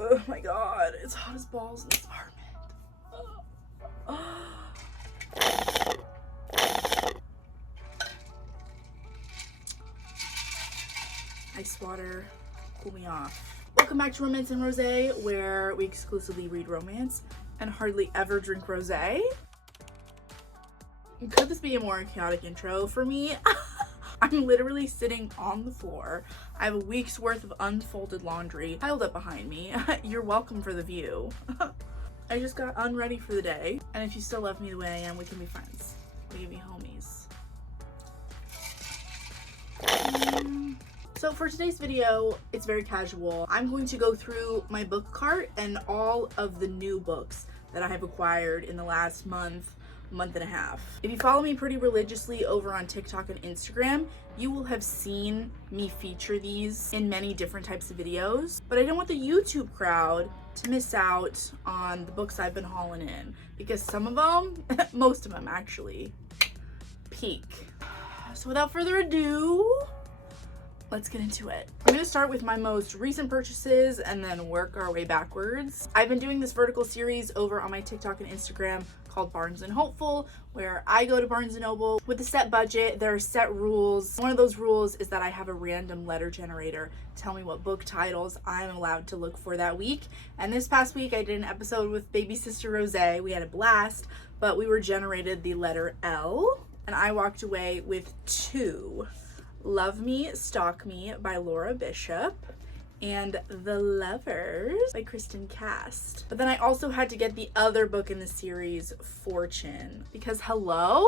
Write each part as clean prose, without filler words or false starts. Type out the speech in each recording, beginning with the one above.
Oh my god, it's hot as balls in this apartment. Ice water, cool me off. Welcome back to Romance and Rosé, where we exclusively read romance and hardly ever drink rosé. Could this be a more chaotic intro for me? I'm literally sitting on the floor. I have a week's worth of unfolded laundry piled up behind me. You're welcome for the view. I just got unready for the day. And if you still love me the way I am, we can be friends. We can be homies. So for today's video, it's very casual. I'm going to go through my book cart and all of the new books that I have acquired in the last month and a half. If you follow me pretty religiously over on TikTok and Instagram, you will have seen me feature these in many different types of videos, but I don't want the YouTube crowd to miss out on the books I've been hauling in, because some of them, most of them actually, peak. So without further ado, let's get into it. I'm gonna start with my most recent purchases and then work our way backwards. I've been doing this vertical series over on my TikTok and Instagram called Barnes and Hopeful, where I go to Barnes and Noble with a set budget. There are set rules. One of those rules is that I have a random letter generator tell me what book titles I'm allowed to look for that week. And this past week I did an episode with baby sister Rosé. We had a blast, but we were generated the letter L, and I walked away with two: Love Me, Stalk Me by Laura Bishop and The Lovers by Kristen Cast. But then I also had to get the other book in the series, Fortune, because hello?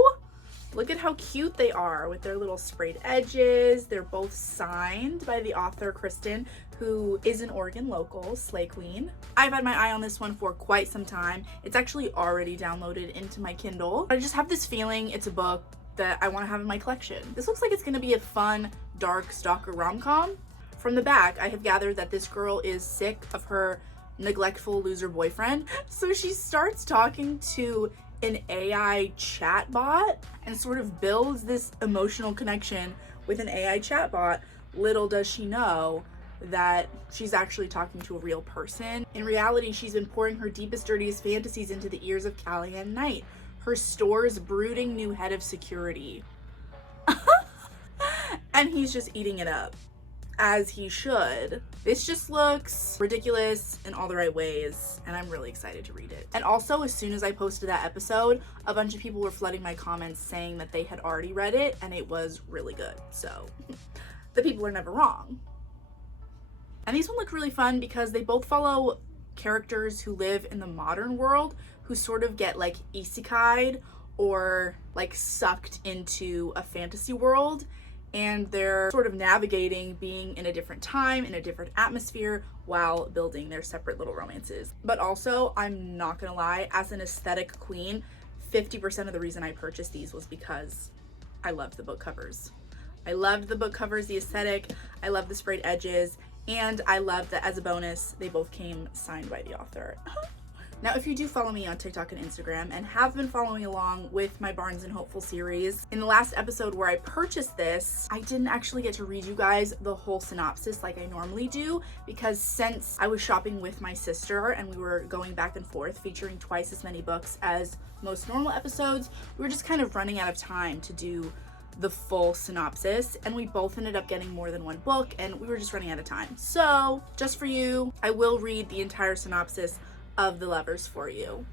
Look at how cute they are with their little sprayed edges. They're both signed by the author Kristen, who is an Oregon local, slay queen. I've had my eye on this one for quite some time. It's actually already downloaded into my Kindle. I just have this feeling it's a book that I want to have in my collection. This looks like it's going to be a fun, dark stalker rom-com. From the back, I have gathered that this girl is sick of her neglectful loser boyfriend, so she starts talking to an AI chatbot and sort of builds this emotional connection with an AI chatbot. Little does she know that she's actually talking to a real person. In reality, she's been pouring her deepest, dirtiest fantasies into the ears of Callahan Knight, her store's brooding new head of security. And he's just eating it up, as he should. This just looks ridiculous in all the right ways, and I'm really excited to read it. And also, as soon as I posted that episode, a bunch of people were flooding my comments saying that they had already read it and it was really good. So the people are never wrong. And these one look really fun because they both follow characters who live in the modern world, who sort of get like isekai'd or like sucked into a fantasy world, and they're sort of navigating being in a different time, in a different atmosphere, while building their separate little romances. But also, I'm not gonna lie, as an aesthetic queen, 50% of the reason I purchased these was because I loved the book covers. I loved the book covers, the aesthetic, I love the sprayed edges, and I love that as a bonus, they both came signed by the author. Now, if you do follow me on TikTok and Instagram and have been following along with my Barnes and Hopeful series, in the last episode where I purchased this, I didn't actually get to read you guys the whole synopsis like I normally do, because since I was shopping with my sister and we were going back and forth featuring twice as many books as most normal episodes, we were just kind of running out of time to do the full synopsis, and we both ended up getting more than one book and we were just running out of time. So just for you, I will read the entire synopsis of The Lovers for you.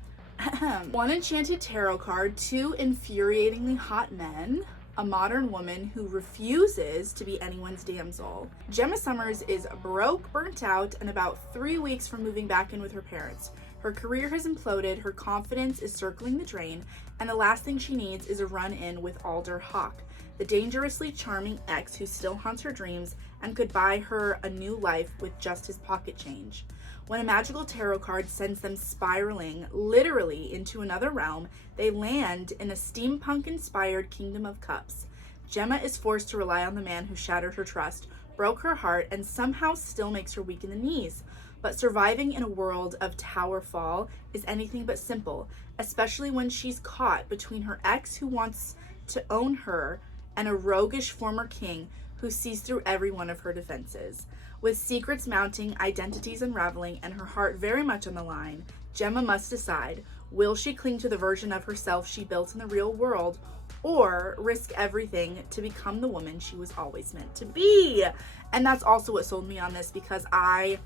One enchanted tarot card, two infuriatingly hot men, a modern woman who refuses to be anyone's damsel. Gemma Summers is broke, burnt out, and about 3 weeks from moving back in with her parents. Her career has imploded, her confidence is circling the drain, and the last thing she needs is a run-in with Alder Hawk, the dangerously charming ex who still haunts her dreams and could buy her a new life with just his pocket change. When a magical tarot card sends them spiraling, literally, into another realm, they land in a steampunk-inspired kingdom of cups. Gemma is forced to rely on the man who shattered her trust, broke her heart, and somehow still makes her weak in the knees. But surviving in a world of tower fall is anything but simple, especially when she's caught between her ex who wants to own her and a roguish former king who sees through every one of her defenses. With secrets mounting, identities unraveling, and her heart very much on the line, Gemma must decide, will she cling to the version of herself she built in the real world, or risk everything to become the woman she was always meant to be? And that's also what sold me on this, because I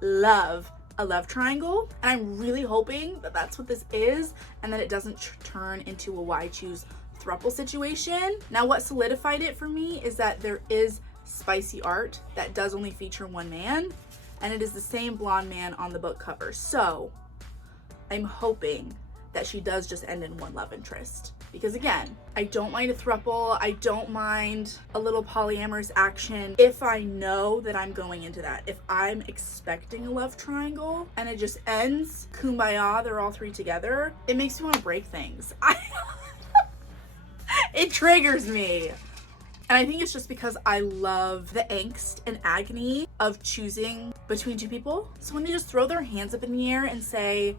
love a love triangle, and I'm really hoping that that's what this is, and that it doesn't turn into a why choose throuple situation. Now, what solidified it for me is that there is spicy art that does only feature one man, and it is the same blonde man on the book cover. So I'm hoping that she does just end in one love interest, because again, I don't mind a throuple, I don't mind a little polyamorous action if I know that I'm going into that. If I'm expecting a love triangle and it just ends kumbaya, they're all three together, it makes me want to break things. It triggers me. And I think it's just because I love the angst and agony of choosing between two people. So when they just throw their hands up in the air and say,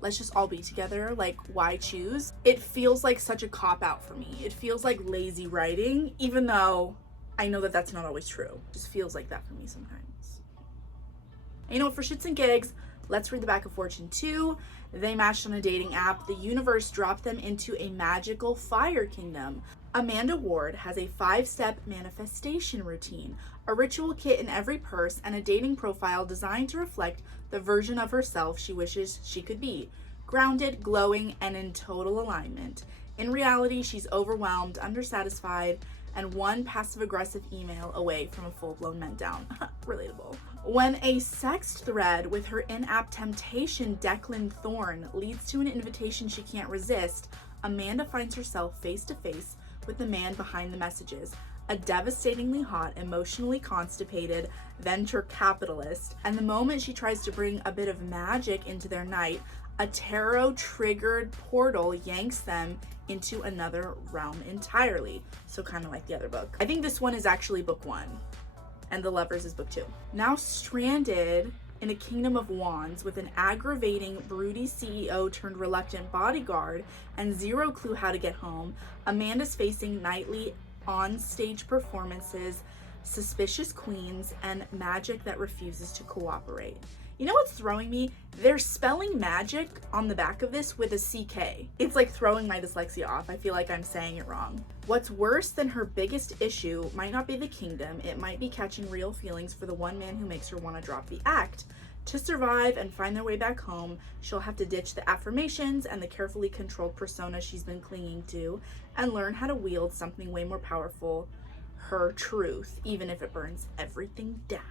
let's just all be together, like, why choose? It feels like such a cop-out for me. It feels like lazy writing, even though I know that that's not always true. It just feels like that for me sometimes. And you know what, for shits and gigs, let's read the back of Fortune 2. They matched on a dating app. The universe dropped them into a magical fire kingdom. Amanda Ward has a 5-step manifestation routine, a ritual kit in every purse, and a dating profile designed to reflect the version of herself she wishes she could be. Grounded, glowing, and in total alignment. In reality, she's overwhelmed, undersatisfied, and one passive-aggressive email away from a full-blown meltdown. Relatable. When a sext thread with her in-app temptation, Declan Thorne, leads to an invitation she can't resist, Amanda finds herself face-to-face with the man behind the messages, a devastatingly hot, emotionally constipated venture capitalist. And the moment she tries to bring a bit of magic into their night, a tarot-triggered portal yanks them into another realm entirely. So kind of like the other book. I think this one is actually book 1, and The Lovers is book 2. Now stranded in a kingdom of wands with an aggravating, broody CEO turned reluctant bodyguard and zero clue how to get home, Amanda's facing nightly on-stage performances, suspicious queens, and magic that refuses to cooperate. You know what's throwing me? They're spelling magic on the back of this with a CK. It's like throwing my dyslexia off. I feel like I'm saying it wrong. What's worse than her biggest issue might not be the kingdom. It might be catching real feelings for the one man who makes her want to drop the act. To survive and find their way back home, she'll have to ditch the affirmations and the carefully controlled persona she's been clinging to and learn how to wield something way more powerful, her truth, even if it burns everything down.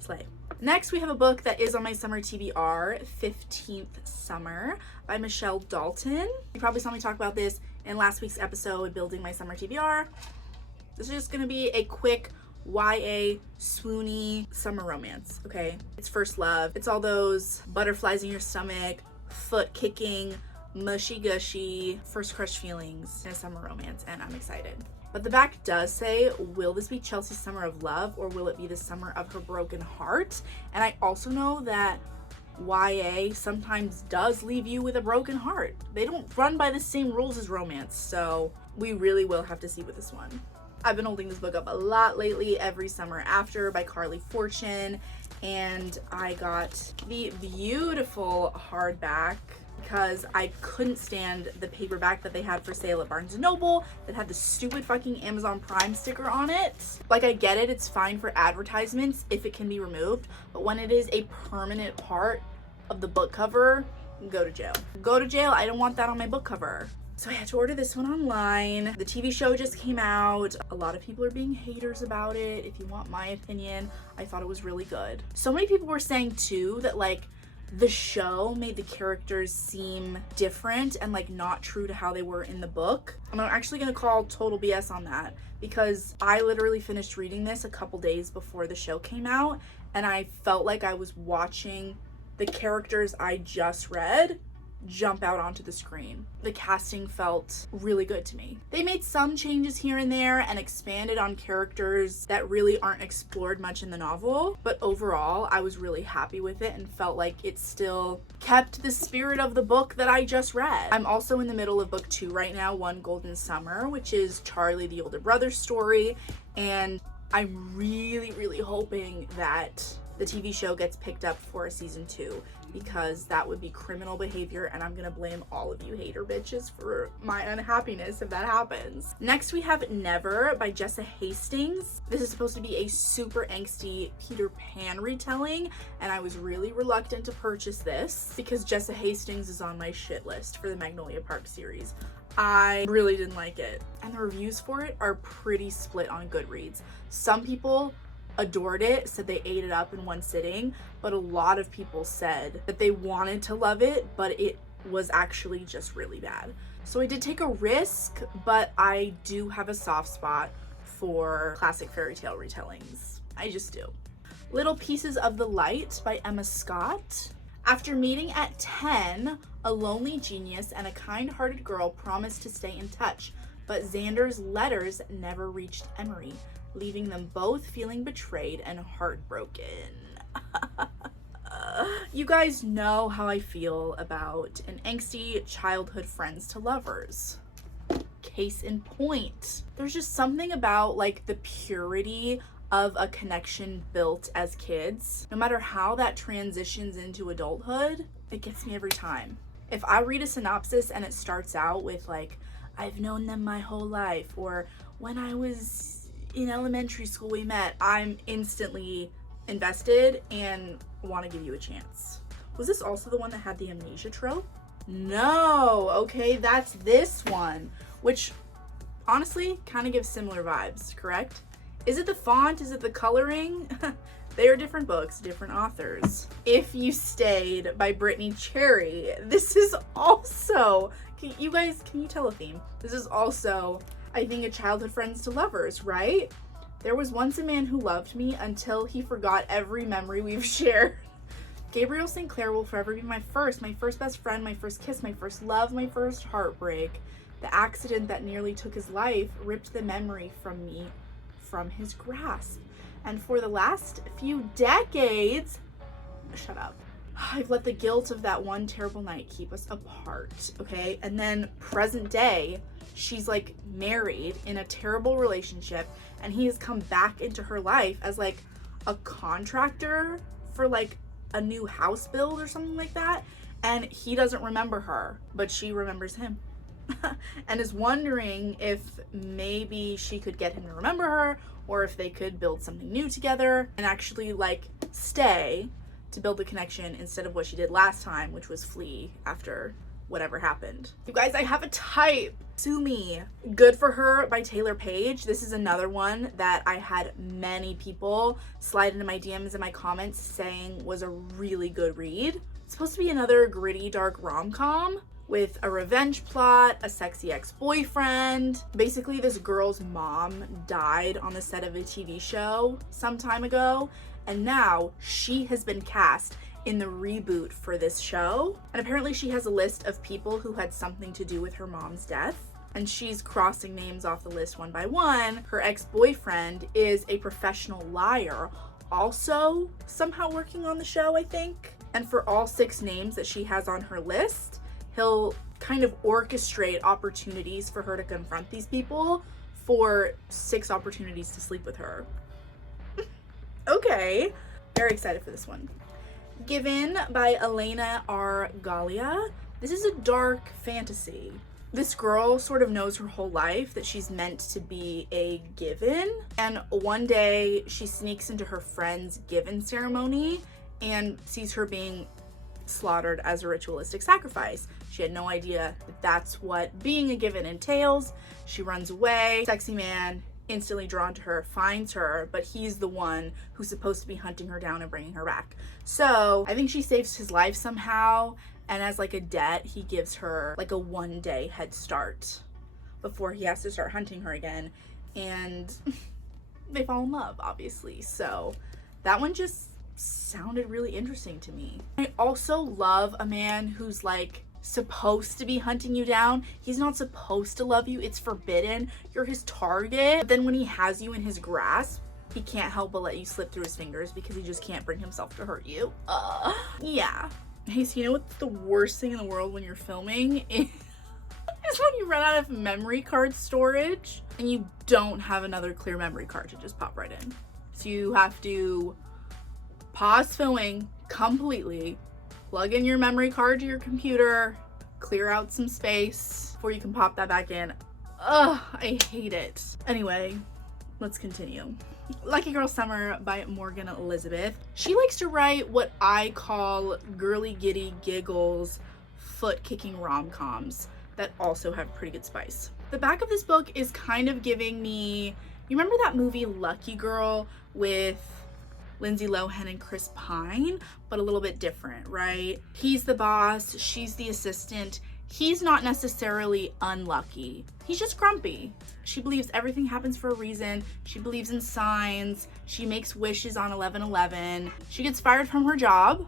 Slay. Next, we have a book that is on my summer TBR, 15th Summer by Michelle Dalton. You probably saw me talk about this in last week's episode, Building My Summer TBR. This is just gonna be a quick YA swoony summer romance, okay? It's first love. It's all those butterflies in your stomach, foot kicking, mushy gushy, first crush feelings in a summer romance, and I'm excited. But the back does say, will this be Chelsea's summer of love, or will it be the summer of her broken heart? And I also know that YA sometimes does leave you with a broken heart. They don't run by the same rules as romance, so we really will have to see with this one. I've been holding this book up a lot lately, Every Summer After by Carly Fortune, and I got the beautiful hardback because I couldn't stand the paperback that they had for sale at Barnes & Noble that had the stupid fucking Amazon Prime sticker on it. Like, I get it, it's fine for advertisements if it can be removed, but when it is a permanent part of the book cover, go to jail. Go to jail, I don't want that on my book cover. So I had to order this one online. The TV show just came out. A lot of people are being haters about it. If you want my opinion, I thought it was really good. So many people were saying too that like the show made the characters seem different and like not true to how they were in the book. I'm actually gonna call total BS on that because I literally finished reading this a couple days before the show came out, and I felt like I was watching the characters I just read jump out onto the screen. The casting felt really good to me. They made some changes here and there and expanded on characters that really aren't explored much in the novel, but overall I was really happy with it and felt like it still kept the spirit of the book that I just read. I'm also in the middle of book 2 right now, One Golden Summer, which is Charlie the older brother's story, and I'm really, really hoping that the TV show gets picked up for a season 2, because that would be criminal behavior, and I'm gonna blame all of you hater bitches for my unhappiness if that happens. Next we have Never by Jessa Hastings. This is supposed to be a super angsty Peter Pan retelling, and I was really reluctant to purchase this because Jessa Hastings is on my shit list for the Magnolia Park series. I really didn't like it, and the reviews for it are pretty split on Goodreads. Some people adored it, said they ate it up in one sitting, but a lot of people said that they wanted to love it, but it was actually just really bad. So I did take a risk, but I do have a soft spot for classic fairy tale retellings. I just do. Little Pieces of the Light by Emma Scott. After meeting at 10, a lonely genius and a kind-hearted girl promised to stay in touch, but Xander's letters never reached Emery, leaving them both feeling betrayed and heartbroken. You guys know how I feel about an angsty childhood friends to lovers. Case in point. There's just something about like the purity of a connection built as kids. No matter how that transitions into adulthood, it gets me every time. If I read a synopsis and it starts out with like, I've known them my whole life, or when I was in elementary school we met, I'm instantly invested and want to give you a chance. Was this also the one that had the amnesia trope? No, okay, that's this one, which honestly kind of gives similar vibes, correct? Is it the font? Is it the coloring? They are different books, different authors. If You Stayed by Brittany Cherry. This is also, you guys, can you tell a theme? This is also, I think, a childhood friends to lovers, right? There was once a man who loved me until he forgot every memory we've shared. Gabriel St. Clair will forever be my first best friend, my first kiss, my first love, my first heartbreak. The accident that nearly took his life ripped the memory from me, from his grasp. And for the last few decades, shut up, I've let the guilt of that one terrible night keep us apart, okay? And then present day, she's like married in a terrible relationship, and he has come back into her life as like a contractor for like a new house build or something like that, and he doesn't remember her, but she remembers him. And is wondering if maybe she could get him to remember her, or if they could build something new together and actually like stay to build the connection instead of what she did last time, which was flee after whatever happened. You guys, I have a type. Sue Me. Good for Her by Taylor Page. This is another one that I had many people slide into my DMs and my comments saying was a really good read. It's supposed to be another gritty, dark rom-com with a revenge plot, a sexy ex-boyfriend. Basically, this girl's mom died on the set of a TV show some time ago, and now she has been cast in the reboot for this show. And apparently she has a list of people who had something to do with her mom's death, and she's crossing names off the list one by one. Her ex-boyfriend is a professional liar, also somehow working on the show, I think. And for all 6 names that she has on her list, he'll kind of orchestrate opportunities for her to confront these people for 6 opportunities to sleep with her. Okay, very excited for this one. Given by Elena R. Gallia. This is a dark fantasy. This girl sort of knows her whole life that she's meant to be a given, and one day she sneaks into her friend's given ceremony and sees her being slaughtered as a ritualistic sacrifice. She had no idea that that's what being a given entails. She runs away. Sexy man, instantly drawn to her, finds her, but he's the one who's supposed to be hunting her down and bringing her back. So I think she saves his life somehow, and as like a debt, he gives her like a 1-day head start before he has to start hunting her again, and they fall in love, obviously. So that one just sounded really interesting to me. I also love a man who's like supposed to be hunting you down. He's not supposed to love you. It's forbidden. You're his target. But then when he has you in his grasp, he can't help but let you slip through his fingers because he just can't bring himself to hurt you. Yeah. Hey, so you know what's the worst thing in the world when you're filming? is when you run out of memory card storage and you don't have another clear memory card to just pop right in. So you have to pause filming completely, plug in your memory card to your computer, clear out some space before you can pop that back in. Ugh, I hate it. Anyway, let's continue. Lucky Girl Summer by Morgan Elizabeth. She likes to write what I call girly giddy giggles, foot-kicking rom-coms that also have pretty good spice. The back of this book is kind of giving me, you remember that movie Lucky Girl with Lindsay Lohan and Chris Pine, but a little bit different, right? He's the boss, she's the assistant. He's not necessarily unlucky. He's just grumpy. She believes everything happens for a reason. She believes in signs. She makes wishes on 11/11. She gets fired from her job.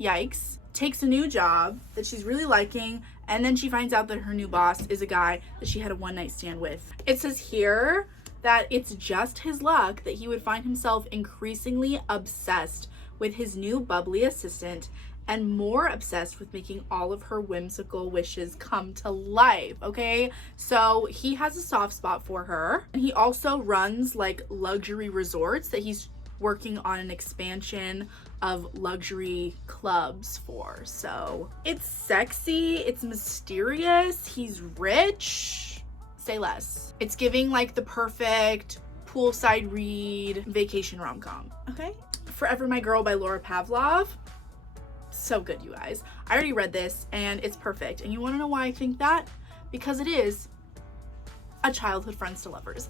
Yikes. Takes a new job that she's really liking, and then she finds out that her new boss is a guy that she had a one-night stand with. It says here that it's just his luck that he would find himself increasingly obsessed with his new bubbly assistant and more obsessed with making all of her whimsical wishes come to life, okay? So he has a soft spot for her, and he also runs like luxury resorts that he's working on an expansion of luxury clubs for. So it's sexy, it's mysterious, he's rich, say less. It's giving like the perfect poolside read vacation rom-com, okay? Forever My Girl by Laura Pavlov. So good, you guys. I already read this and it's perfect. And you want to know why I think that? Because it is a childhood friends to lovers.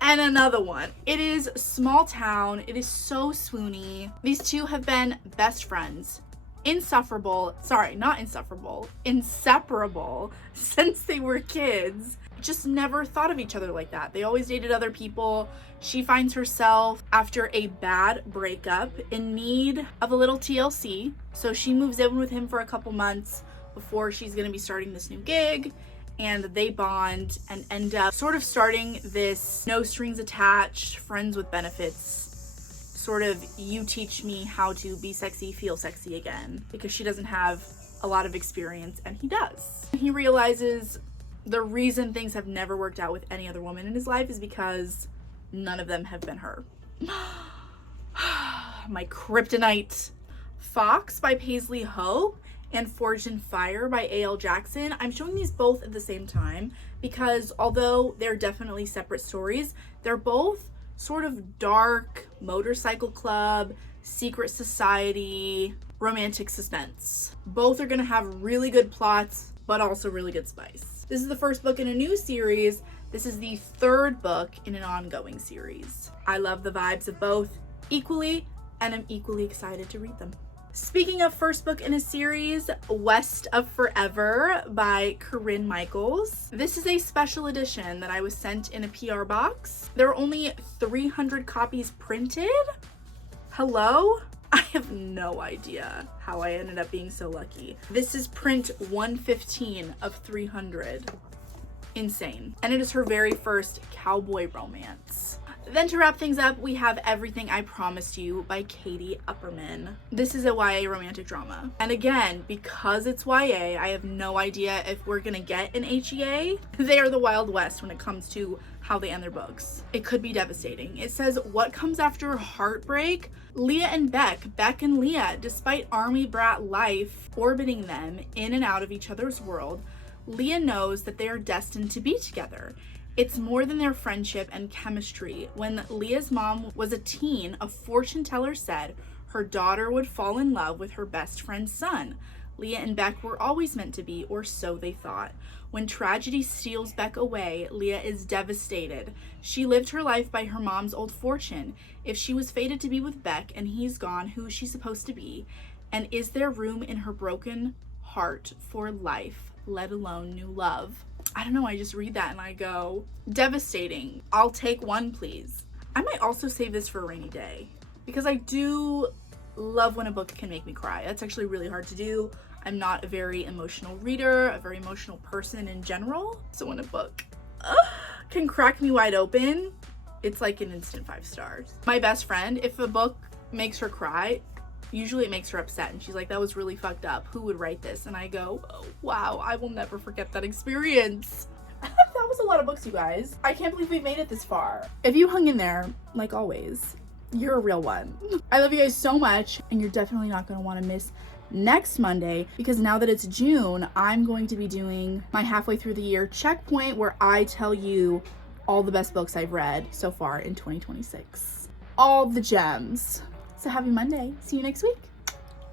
And another one. It is small town. It is so swoony. These two have been best friends. Inseparable since they were kids. Just never thought of each other like that. They always dated other people. She finds herself, after a bad breakup, in need of a little TLC. So she moves in with him for a couple months before she's gonna be starting this new gig. And they bond and end up sort of starting this no strings attached, friends with benefits, sort of you teach me how to be sexy, feel sexy again. Because she doesn't have a lot of experience and he does. He realizes the reason things have never worked out with any other woman in his life is because none of them have been her. My kryptonite. Fox by Paisley Hope and Forged in Fire by A.L. Jackson. I'm showing these both at the same time because although they're definitely separate stories, they're both sort of dark motorcycle club, secret society, romantic suspense. Both are gonna have really good plots, but also really good spice. This is the first book in a new series. This is the third book in an ongoing series. I love the vibes of both equally, and I'm equally excited to read them. Speaking of first book in a series, West of Forever by Corinne Michaels. This is a special edition that I was sent in a PR box. There are only 300 copies printed. Hello? I have no idea how I ended up being so lucky. This is print 115 of 300. Insane. And it is her very first cowboy romance. Then to wrap things up, we have Everything I Promised You by Katie Upperman. This is a YA romantic drama. And again, because it's YA, I have no idea if we're gonna get an HEA. They are the Wild West when it comes to how they end their books. It could be devastating. It says, what comes after heartbreak? Leah and Beck and Leah, despite army brat life orbiting them in and out of each other's world, Leah knows that they are destined to be together. It's more than their friendship and chemistry. When Leah's mom was a teen, a fortune teller said her daughter would fall in love with her best friend's son. Leah and Beck were always meant to be, or so they thought. When tragedy steals Beck away, Leah is devastated. She lived her life by her mom's old fortune. If she was fated to be with Beck and he's gone, who is she supposed to be? And is there room in her broken heart for life, let alone new love? I don't know, I just read that and I go, devastating. I'll take one, please. I might also save this for a rainy day because I do love when a book can make me cry. That's actually really hard to do. I'm not a very emotional reader, a very emotional person in general. So when a book can crack me wide open, it's like an instant 5 stars. My best friend, if a book makes her cry, Usually it makes her upset and she's like, that was really fucked up. Who would write this? And I go, oh, wow, I will never forget that experience. That was a lot of books, you guys. I can't believe we made it this far. If you hung in there, like always, you're a real one. I love you guys so much, and you're definitely not going to want to miss next Monday, because now that it's June, I'm going to be doing my halfway through the year checkpoint where I tell you all the best books I've read so far in 2026. All the gems. So happy Monday. See you next week.